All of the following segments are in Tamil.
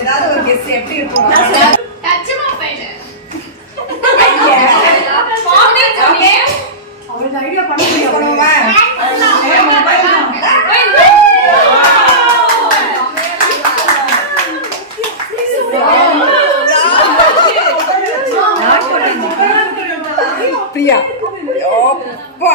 ஏதாவது ஒரு கெஸ் எப்படி இருக்கும்? டச்சமா ஃபைல். அவளுக்கு ஐடியா பண்ண முடியும். பிரியா அப்பா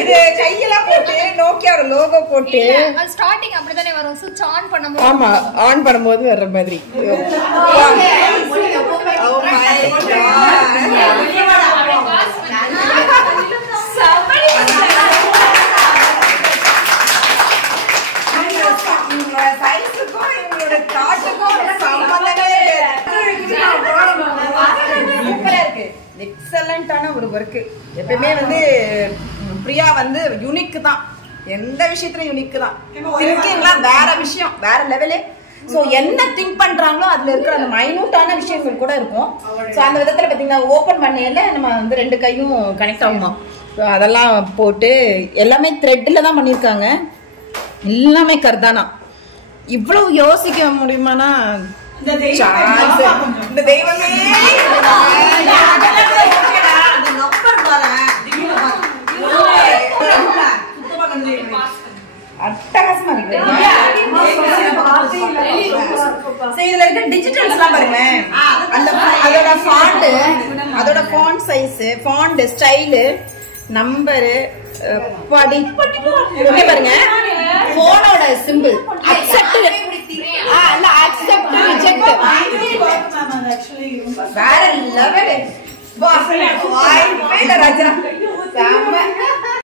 இது கையெல்லாம் போட்டு நோக்கியாவோட லோகோ போட்டு ஸ்டார்டிங் அப்படிதானே வரும். சுவிட்ச் ஆன் பண்ணும்போது. ஆமா ஆன் பண்ணும்போது வர்ற மாதிரி. எக்ஸலண்டான ஒரு ஒர்க். எப்பயுமே வந்து பிரியா வந்து யூனிக் தான், எந்த விஷயத்துலயும் யூனிக் தான். திங்கிங்லாம் வேற விஷயம், வேற லெவலு. ஸோ என்ன திங்க் பண்றாங்களோ அதுல இருக்கிற அந்த மைனூட்டான விஷயங்கள் கூட இருக்கும். ஸோ அந்த விதத்துல பாத்தீங்கன்னா ஓப்பன் பண்ணையில நம்ம வந்து 2 கையும் கனெக்ட் ஆகுமா. அதெல்லாம் போட்டு எல்லாமே த்ரெட்ல தான் பண்ணியிருக்காங்க. எல்லாமே கர்தானா. இவ்வளவு யோசிக்க முடியுமானா இந்த தெய்வமே அட்டகாசமா இருக்கு. இதுல இருக்க டிஜிட்டல்ஸ் எல்லாம் பாருங்க. அதோட ஃபாண்ட், அதோட font size, font style, number படி பாருங்க. போனோட சிம்பிள் அக்செப்ட் இல்ல அக்செப்ட் ரிஜெக்ட் வேற லெவல். ராஜா